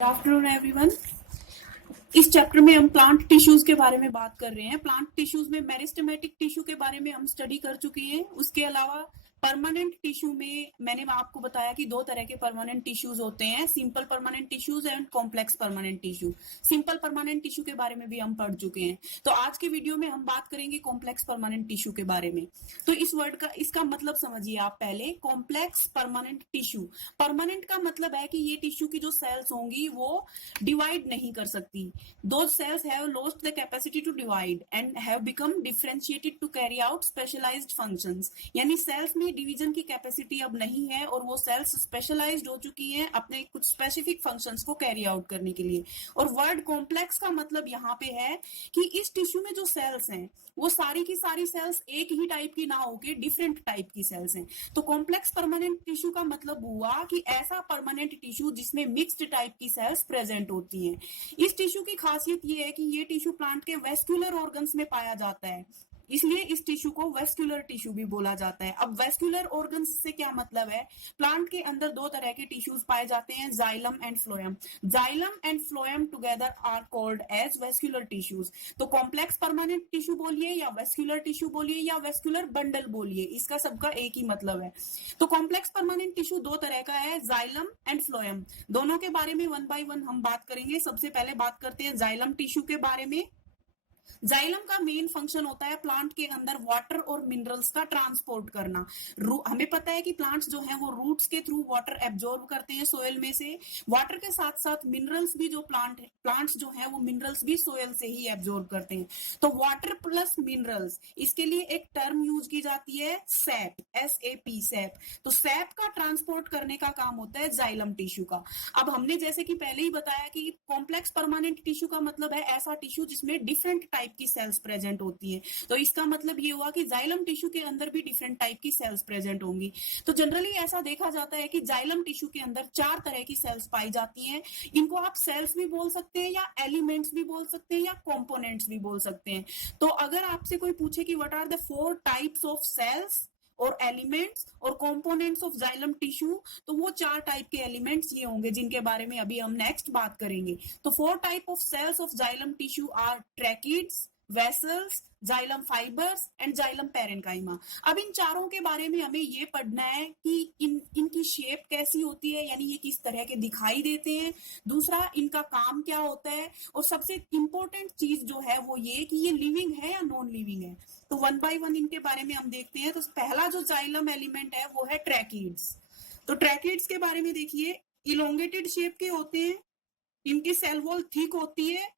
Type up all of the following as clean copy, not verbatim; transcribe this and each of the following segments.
Good afternoon everyone. इस chapter में हम प्लांट टिश्यूज के बारे में बात कर रहे हैं। प्लांट टिश्यूज में मेरिस्टेमेटिक टिश्यू के बारे में हम स्टडी कर चुके हैं। उसके अलावा परमानेंट टिश्यू में मैंने आपको बताया कि दो तरह के परमानेंट टिश्यूज होते हैं, simple permanent tissues and complex permanent tissue. Simple permanent tissue के बारे में भी हम पढ़ चुके हैं। तो आज के वीडियो में हम बात करेंगे कॉम्प्लेक्स परमानेंट टिश्यू के बारे में। तो इस वर्ड का इसका मतलब समझिए आप पहले। कॉम्प्लेक्स परमानेंट टिश्यू, परमानेंट का मतलब है कि ये टिश्यू की जो सेल्स होंगी वो डिवाइड नहीं कर सकती। Those cells have lost the capacity to divide and have become differentiated to carry out specialized functions। यानी सेल्स में डिवीजन की कैपेसिटी अब नहीं है और वो सेल्स स्पेशलाइज्ड हो चुकी हैं अपने कुछ स्पेसिफिक फंक्शंस को कैरी आउट करने के लिए। और वर्ड कॉम्प्लेक्स का मतलब यहाँ पे है कि इस टिश्यू में जो सेल्स हैं वो सारी की सारी सेल्स एक ही टाइप की ना होके डिफरेंट टाइप की सेल्स हैं। तो कॉम्प्लेक्स परमानेंट टिश्यू का मतलब हुआ कि ऐसा परमानेंट टिश्यू जिसमें मिक्स्ड टाइप की सेल्स प्रेजेंट होती हैं। इस टिश्यू की खासियत ये है कि ये टिश्यू प्लांट के वेस्कुलर ऑर्गन्स में पाया जाता है, इसलिए इस टिश्यू को वेस्कुलर टिश्यू भी बोला जाता है। अब वेस्कुलर ऑर्गन्स से क्या मतलब है? प्लांट के अंदर दो तरह के टिश्यूज पाए जाते हैं, xylem and phloem. Xylem and phloem together are called as vascular tissues. तो कॉम्प्लेक्स परमानेंट टिश्यू बोलिए या वेस्कुलर टिश्यू बोलिए या वेस्कुलर बंडल बोलिए, इसका सबका एक ही मतलब है। तो कॉम्प्लेक्स परमानेंट टिश्यू दो तरह का है, जाइलम एंड फ्लोएम। दोनों के बारे में वन बाय वन हम बात करेंगे। सबसे पहले बात करते हैं जाइलम टिश्यू के बारे में। जाइलम का मेन फंक्शन होता है प्लांट के अंदर वाटर और मिनरल्स का ट्रांसपोर्ट करना। हमें पता है कि प्लांट्स जो हैं वो रूट्स के थ्रू वाटर एब्जॉर्ब करते हैं सोयल में से। वाटर के साथ साथ मिनरल्स भी जो प्लांट्स जो हैं वो मिनरल्स भी सोयल से ही एब्जॉर्ब करते हैं। तो वाटर प्लस मिनरल्स, इसके लिए एक टर्म यूज की जाती है सैप, SAP, सैप। तो सैप का ट्रांसपोर्ट करने का काम होता है जाइलम टिश्यू का। अब हमने जैसे कि पहले ही बताया कि कॉम्प्लेक्स परमानेंट टिश्यू का मतलब है ऐसा टिश्यू जिसमें डिफरेंट टाइप की सेल्स प्रेजेंट होती है। तो इसका मतलब ये हुआ कि जाइलम टिश्यू के अंदर भी डिफरेंट टाइप की सेल्स प्रेजेंट होंगी। तो जनरली ऐसा देखा जाता है कि जाइलम टिश्यू के अंदर 4 तरह की सेल्स पाई जाती हैं। इनको आप सेल्स भी बोल सकते हैं या एलिमेंट्स भी बोल सकते हैं या कंपोनेंट्स भी बोल सकते हैं। तो अगर आपसे कोई पूछे कि what are the 4 types of cells और एलिमेंट्स और कंपोनेंट्स ऑफ जाइलम टिश्यू, तो वो 4 टाइप के एलिमेंट्स ये होंगे जिनके बारे में अभी हम नेक्स्ट बात करेंगे। तो 4 type of cells of xylem tissue are tracheids, vessels, xylem fibers and xylem parenchyma. अब इन चारों के बारे में हमें ये पढ़ना है कि इनकी शेप कैसी होती है, यानी ये किस तरह के दिखाई देते हैं। दूसरा, इनका काम क्या होता है। और सबसे इंपॉर्टेंट चीज जो है वो ये कि ये लिविंग है या नॉन लिविंग है। तो वन बाय वन इनके बारे में हम देखते हैं। तो पहला जो जाइलम एलिमेंट है वो है ट्रैकिड्स। तो ट्रैकिड्स के बारे में देखिए, इलोंगेटेड शेप के होते हैं, इनकी सेल वॉल थिक होती है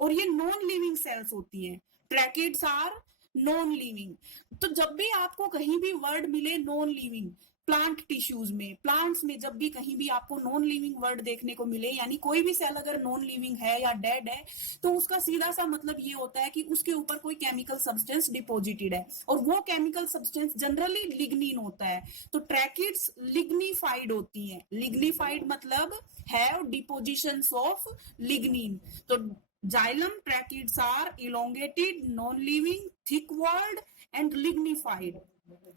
और ये नॉन लिविंग सेल्स होती हैं। Tracheids are non living. तो जब भी आपको कहीं भी वर्ड मिले नॉन लिविंग, प्लांट टिश्यूज में, प्लांट्स में जब भी कहीं भी आपको नॉन लिविंग वर्ड देखने को मिले, यानी कोई भी सेल अगर नॉन लिविंग है या डेड है, तो उसका सीधा सा मतलब ये होता है कि उसके ऊपर कोई केमिकल सब्सटेंस डिपोजिटेड है और वो केमिकल सब्सटेंस जनरली लिग्निन होता है। तो ट्रैकिड्स लिग्निफाइड होती हैं। लिग्निफाइड मतलब हैव डिपोजिशंस ऑफ लिग्निन। तो xylem tracheids are elongated, non living, thick walled and lignified.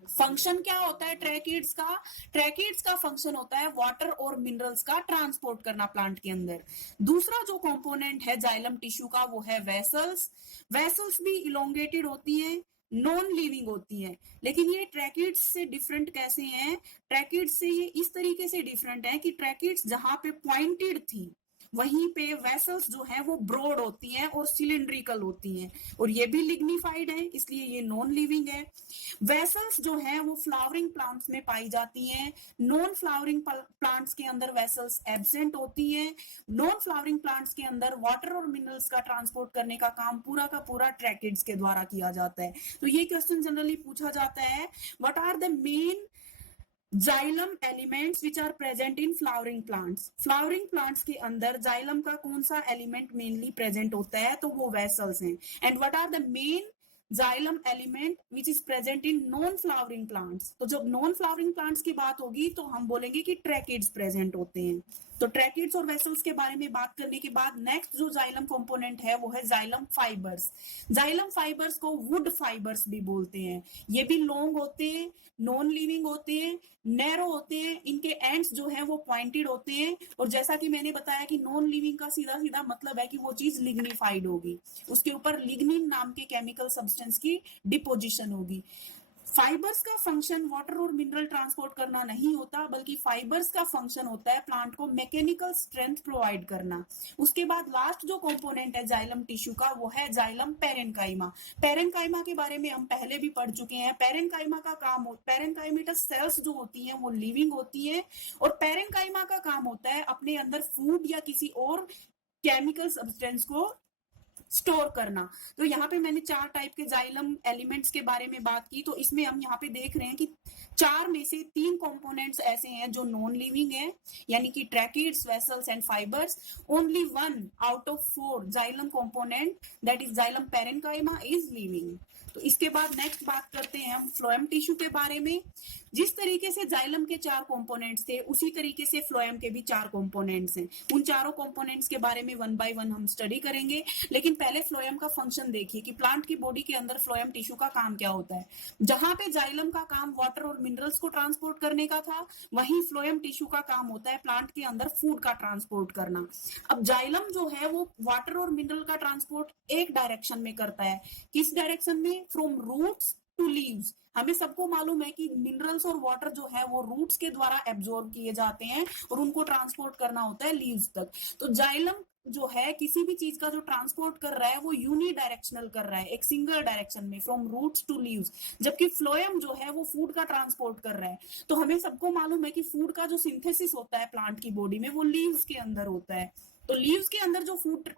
Function क्या होता है ट्रैकिड्स का? ट्रैकिड्स का फंक्शन होता है वाटर और मिनरल्स का ट्रांसपोर्ट करना प्लांट के अंदर। दूसरा जो कंपोनेंट है जाइलम टिश्यू का वो है वेसल्स। वेसल्स भी इलोंगेटेड होती हैं, नॉन लिविंग होती हैं, लेकिन ये ट्रैकिड्स से डिफरेंट कैसे हैं? ट्रैकिड्स से ये इस तरीके से डिफरेंट है कि ट्रैकिड्स जहां पे पॉइंटेड थी वहीं पे वेसल्स जो है वो ब्रॉड होती हैं और सिलिंड्रिकल होती हैं, और ये भी लिग्निफाइड है, इसलिए ये नॉन लिविंग है। वेसल्स जो है वो फ्लावरिंग प्लांट्स में पाई जाती हैं। नॉन फ्लावरिंग प्लांट्स के अंदर वेसल्स एब्सेंट होती हैं। नॉन फ्लावरिंग प्लांट्स के अंदर वाटर और मिनरल्स का ट्रांसपोर्ट करने का काम पूरा का पूरा ट्रैकिड्स के द्वारा किया जाता है। तो ये क्वेश्चन जनरली पूछा जाता है, what are the main xylem elements which are present in flowering plants. Flowering plants के अंदर जाइलम का कौन सा एलिमेंट मेनली प्रेजेंट होता है? तो वो वेसल्स हैं। And what are the main xylem element which is present in non flowering plants. तो जब नॉन फ्लावरिंग प्लांट्स की बात होगी तो हम बोलेंगे कि ट्रैकिड्स प्रेजेंट होते हैं। तो ट्रैकिड्स और वेसल्स के बारे में बात करने के बाद नेक्स्ट जो जाइलम कंपोनेंट है वो है जाइलम फाइबर्स। जाइलम फाइबर्स को वुड फाइबर्स भी बोलते हैं। ये भी लॉन्ग होते हैं, नॉन लिविंग होते हैं, नैरो होते हैं, इनके एंड्स जो है वो पॉइंटेड होते हैं, और जैसा कि मैंने बताया कि नॉन लिविंग का सीधा सीधा मतलब है कि वो चीज लिग्निफाइड होगी, उसके ऊपर लिग्निन नाम के केमिकल सब्सटेंस की डिपोजिशन होगी। फाइबर्स का फंक्शन वाटर और मिनरल ट्रांसपोर्ट करना नहीं होता, बल्कि फाइबर्स का फंक्शन होता है प्लांट को मैकेनिकल स्ट्रेंथ प्रोवाइड करना। उसके बाद लास्ट जो कंपोनेंट है जाइलम टिश्यू का वो है जाइलम पेरेन्काइमा। पेरेन्काइमा के बारे में हम पहले भी पढ़ चुके हैं। पेरेन्काइमा का काम पेरेन्काइमेटस सेल्स जो होती हैं वो लिविंग होती है, और पेरेन्काइमा का काम होता है अपने अंदर फूड या किसी और केमिकल सब्सटेंस को स्टोर करना। तो यहाँ पे मैंने 4 टाइप के जाइलम एलिमेंट्स के बारे में बात की, तो इसमें हम यहाँ पे देख रहे हैं कि 4 में से 3 कंपोनेंट्स ऐसे हैं जो नॉन लिविंग है, यानी कि tracheids, vessels and fibres. Only 1 out of 4 xylem component that is xylem parenchyma is living. तो इसके बाद नेक्स्ट बात करते हैं हम फ्लोएम टिश्यू के बारे में। जिस तरीके से जाइलम के 4 कंपोनेंट्स थे, उसी तरीके से फ्लोएम के भी 4 कंपोनेंट्स हैं। उन चारों कंपोनेंट्स के बारे में 1 बाय 1 हम स्टडी करेंगे, लेकिन पहले फ्लोएम का फंक्शन देखिए कि प्लांट की बॉडी के अंदर फ्लोएम टिश्यू का काम क्या होता है। जहां पे जाइलम का काम वाटर और मिनरल्स को ट्रांसपोर्ट करने का था, वहीं फ्लोएम टिश्यू का काम होता है प्लांट के अंदर फूड का ट्रांसपोर्ट करना। अब जाइलम जो है वो वाटर और मिनरल का ट्रांसपोर्ट एक डायरेक्शन में करता है। किस डायरेक्शन में? From roots to leaves. हमें सबको मालूम है कि मिनरल्स और वाटर जो है वो रूट्स के द्वारा एब्जॉर्ब किए जाते हैं और उनको ट्रांसपोर्ट करना होता है लीव्स तक। तो जाइलम जो है किसी भी चीज का जो ट्रांसपोर्ट कर रहा है वो यूनी डायरेक्शनल कर रहा है, एक सिंगल डायरेक्शन में, फ्रॉम रूट्स टू लीव्स। जबकि फ्लोएम जो है वो फूड का ट्रांसपोर्ट कर रहा है। तो हमें सबको मालूम है कि फूड का जो सिंथेसिस होता है प्लांट की बॉडी में वो लीव्स के अंदर होता है। तो लीव्स के अंदर जो फूड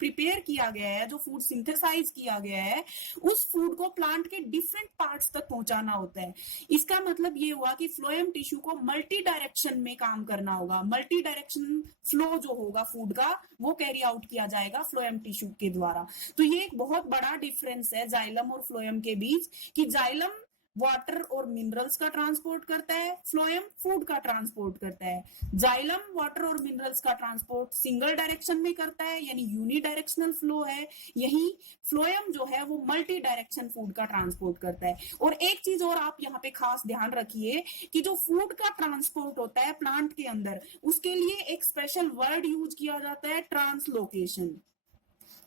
प्रिपेयर किया गया है, जो फूड सिंथेसाइज किया गया है, उस फूड को प्लांट के डिफरेंट पार्ट्स तक पहुंचाना होता है। इसका मतलब ये हुआ कि फ्लोएम टिश्यू को मल्टी डायरेक्शन में काम करना होगा। मल्टी डायरेक्शन फ्लो जो होगा फूड का वो कैरी आउट किया जाएगा फ्लोएम टिश्यू के द्वारा। तो ये एक बहुत बड़ा डिफरेंस है जाइलम और फ्लोएम के बीच, कि जाइलम वाटर और मिनरल्स का ट्रांसपोर्ट करता है, फ्लोएम फूड का ट्रांसपोर्ट करता है। जाइलम वाटर और मिनरल्स का ट्रांसपोर्ट सिंगल डायरेक्शन में करता है, यानी यूनी डायरेक्शनल फ्लो है। यही फ्लोएम जो है वो मल्टी डायरेक्शन फूड का ट्रांसपोर्ट करता है। और एक चीज और आप यहाँ पे खास ध्यान रखिए कि जो फूड का ट्रांसपोर्ट होता है प्लांट के अंदर, उसके लिए एक स्पेशल वर्ड यूज किया जाता है, ट्रांसलोकेशन।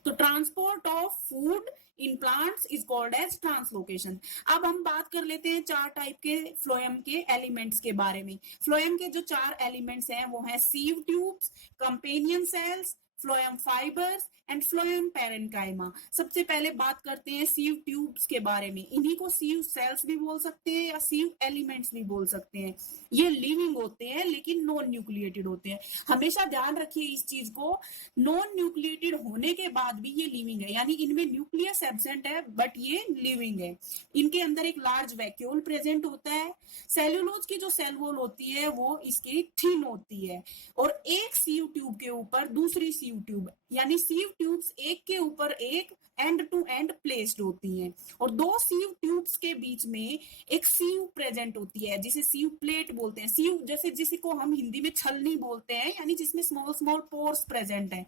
तो transport of food in plants is called as translocation. अब हम बात कर लेते हैं 4 टाइप के फ्लोएम के एलिमेंट्स के बारे में। फ्लोएम के जो 4 एलिमेंट्स हैं वो हैं sieve tubes, companion cells, phloem fibres and phloem parenchyma. सबसे पहले बात करते हैं सीव ट्यूब्स के बारे में। इन्हीं को सीव सेल्स भी बोल सकते हैं या सीव एलिमेंट्स भी बोल सकते हैं। ये लिविंग होते हैं लेकिन नॉन न्यूक्लिएटेड होते हैं। हमेशा ध्यान रखिए इस चीज को, नॉन न्यूक्लिएटेड होने के बाद भी ये लिविंग है, यानी इनमें न्यूक्लियस एब्सेंट है बट ये लिविंग है। इनके अंदर एक लार्ज वैक्यूल प्रेजेंट होता है। सेल्यूलोज की जो सेल वॉल होती है वो इसकी थिन होती है, और एक सीव ट्यूब के ऊपर दूसरी सीव ट्यूब, यानी सीव ट्यूब्स एक के ऊपर एक एंड टू एंड प्लेस्ड होती हैं, और 2 सीव ट्यूब्स के बीच में एक सीव प्रेजेंट होती है जिसे सीव प्लेट बोलते हैं। सीव जैसे जिसी को हम हिंदी में छलनी बोलते हैं, यानी जिसमें स्मॉल स्मॉल पोर्स प्रेजेंट हैं।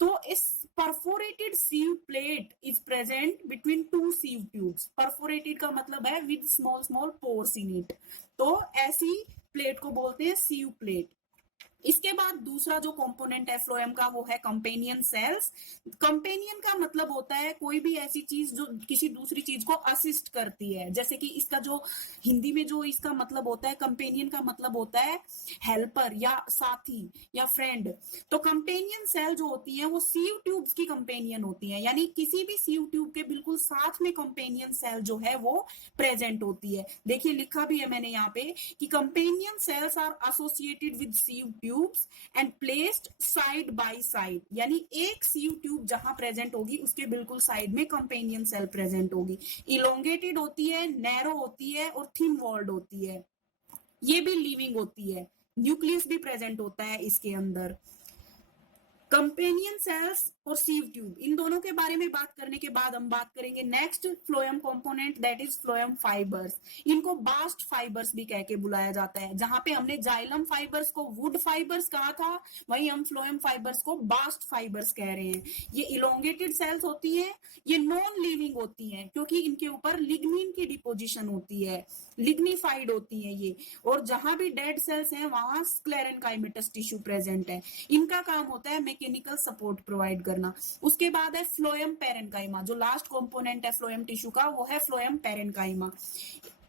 तो इस perforated sieve plate is present between 2 sieve tubes. Perforated का मतलब है with small small pores in it. तो ऐसी प्लेट को बोलते हैं सीव प्लेट। इसके बाद दूसरा जो कंपोनेंट है फ्लोएम का वो है कंपेनियन सेल्स। कंपेनियन का मतलब होता है कोई भी ऐसी चीज जो किसी दूसरी चीज को असिस्ट करती है। जैसे कि इसका जो हिंदी में जो इसका मतलब होता है, कंपेनियन का मतलब होता है हेल्पर या साथी या फ्रेंड। तो कंपेनियन सेल जो होती है वो सीव ट्यूब्स की कंपेनियन होती है, यानी किसी भी सीव ट्यूब के बिल्कुल साथ में कंपेनियन सेल जो है वो प्रेजेंट होती है। देखिए लिखा भी है मैंने यहाँ पे कि companion cells are associated with sieve tubes and placed side by side, यानी एक सीव ट्यूब जहां प्रेजेंट होगी उसके बिल्कुल साइड में कंपेनियन सेल प्रेजेंट होगी। इलोंगेटेड होती है, नैरो होती है और थिन वॉल्ड होती है। ये भी लिविंग होती है। न्यूक्लियस भी प्रेजेंट होता है इसके अंदर। कंपेनियन सेल्स और सीव ट्यूब, इन दोनों के बारे में बात करने के बाद हम बात करेंगे next phloem component, that is phloem fibres. इनको बास्ट फाइबर्स भी कह के बुलाया जाता है। जहां पे हमने जाइलम फाइबर्स को वुड फाइबर्स कहा था, वहीं हम फ्लोएम फाइबर्स को बास्ट फाइबर्स कह रहे हैं। ये इलोंगेटेड सेल्स होती हैं, ये नॉन लिविंग होती हैं क्योंकि इनके ऊपर लिग्निन की डिपोजिशन होती है, लिग्निफाइड होती है ये। और जहां भी डेड सेल्स हैं वहां स्क्लेरेनकाइमेटस टिश्यू प्रेजेंट है। इनका काम होता है मैकेनिकल सपोर्ट प्रोवाइड करना। उसके बाद है फ्लोएम पेरेन्काइमा, जो लास्ट कंपोनेंट है फ्लोएम टिश्यू का वो है फ्लोएम पेरेन्काइमा।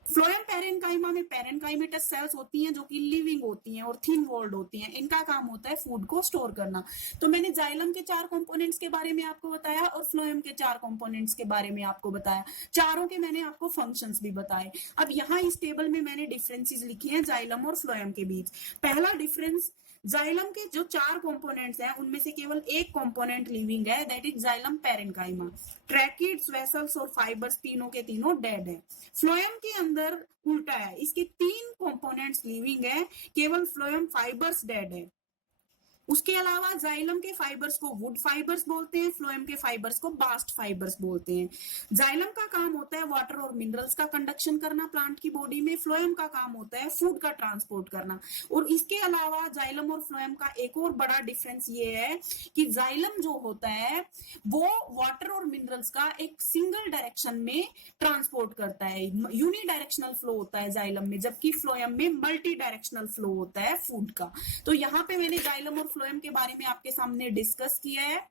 फ्लोएम पेरेन्काइमा में पेरेन्काइमेटस सेल्स होती हैं जो कि लिविंग होती हैं और थिन वॉल्ड होती हैं। इनका काम होता है फूड को स्टोर करना। तो मैंने जाइलम के 4 कंपोनेंट्स के बारे में आपको बताया और फ्लोएम के 4 कंपोनेंट्स के बारे में आपको बताया। चारों के मैंने आपको फंक्शंस भी बताए। अब यहाँ इस टेबल में मैंने डिफरेंसेस लिखे हैं जाइलम और फ्लोएम के बीच। पहला डिफरेंस, जाइलम के जो 4 कंपोनेंट्स हैं उनमें से केवल एक कंपोनेंट लिविंग है, that is xylem parenchyma. Tracheids, vessels और फाइबर्स तीनों के तीनों डेड है। फ्लोएम के अंदर उल्टा है, इसके 3 कंपोनेंट्स लिविंग है, केवल फ्लोएम फाइबर्स डेड है। उसके अलावा जाइलम के फाइबर्स को वुड फाइबर्स बोलते हैं, फ्लोएम के फाइबर्स को बास्ट फाइबर्स बोलते हैं। जाइलम का काम होता है वाटर और मिनरल्स का कंडक्शन करना प्लांट की बॉडी में, फ्लोएम का काम होता है फूड का ट्रांसपोर्ट करना। और इसके अलावा जाइलम और फ्लोएम का एक और बड़ा डिफरेंस ये है कि जाइलम जो होता है वो वाटर और मिनरल्स का एक सिंगल डायरेक्शन में ट्रांसपोर्ट करता है, यूनिडायरेक्शनल फ्लो होता है जाइलम में, जबकि फ्लोएम में मल्टी डायरेक्शनल फ्लो होता है फूड का। तो यहाँ पे मैंने जाइलम और फ्लोएम के बारे में आपके सामने डिस्कस किया है।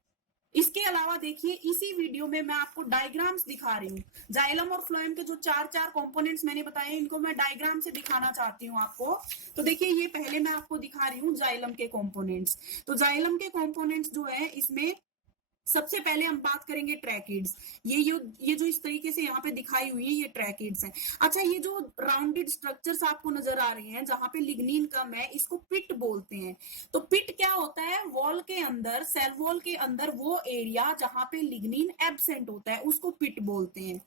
इसके अलावा देखिए इसी वीडियो में मैं आपको डायग्राम्स दिखा रही हूँ। जाइलम और फ्लोएम के जो 4 कंपोनेंट्स मैंने बताए इनको मैं डायग्राम से दिखाना चाहती हूँ आपको। तो देखिए ये पहले मैं आपको दिखा रही हूँ जाइलम के कंपोनेंट्स। तो जाइलम के कंपोनेंट्स जो है इसमें सबसे पहले हम बात करेंगे ट्रैकिड्स। ये जो इस तरीके से यहाँ पे दिखाई हुई है ये ट्रैकिड्स हैं। अच्छा, ये जो राउंडेड स्ट्रक्चर्स आपको नजर आ रहे हैं जहां पे लिग्निन कम है इसको पिट बोलते हैं। तो पिट क्या होता है, वॉल के अंदर, सेल वॉल के अंदर वो एरिया जहां पे लिग्निन एब्सेंट होता है उसको पिट बोलते हैं।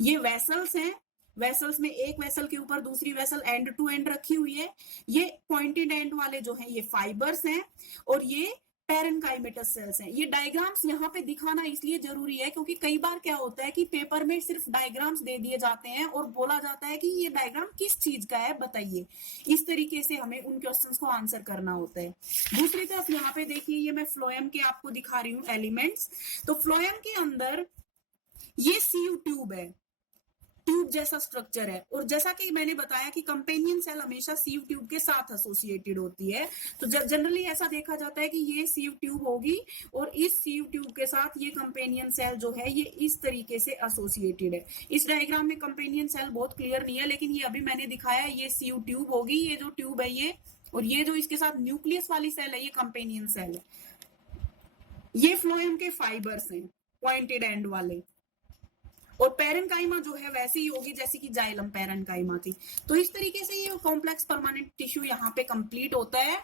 ये वेसल्स हैं, वेसल्स में एक वेसल के ऊपर दूसरी वेसल एंड टू एंड रखी हुई है। ये पॉइंटेड एंड वाले जो हैं ये फाइबर्स हैं और ये पेरेन्काइमेटस सेल्स हैं। ये डायग्राम्स यहाँ पे दिखाना इसलिए जरूरी है क्योंकि कई बार क्या होता है कि पेपर में सिर्फ डायग्राम्स दे दिए जाते हैं और बोला जाता है कि ये डायग्राम किस चीज का है बताइए। इस तरीके से हमें उन क्वेश्चंस को आंसर करना होता है। दूसरी तरफ यहाँ पे देखिए ये मैं फ्लोएम के आपको दिखा रही हूँ एलिमेंट्स। तो फ्लोएम के अंदर ये सीव ट्यूब है, ट्यूब जैसा स्ट्रक्चर है। और जैसा कि मैंने बताया कि कंपेनियन सेल हमेशा सीव ट्यूब के साथ एसोसिएटेड होती है। तो जनरली ऐसा देखा जाता है कि ये सीव ट्यूब होगी और इस सीव ट्यूब के साथ ये कंपेनियन सेल जो है ये इस तरीके से एसोसिएटेड है। इस डायग्राम में कंपेनियन सेल बहुत क्लियर नहीं है लेकिन ये अभी मैंने दिखाया ये सीव ट्यूब होगी, ये जो ट्यूब है ये, और ये जो इसके साथ न्यूक्लियस वाली सेल है ये कंपेनियन सेल है। ये फ्लोएम के फाइबर्स हैं पॉइंटेड एंड वाले। और पेरेन्काइमा जो है वैसी ही होगी जैसे कि जाइलम पेरेन्काइमा थी। तो इस तरीके से ये कॉम्प्लेक्स परमानेंट टिश्यू यहाँ पे कंप्लीट होता है।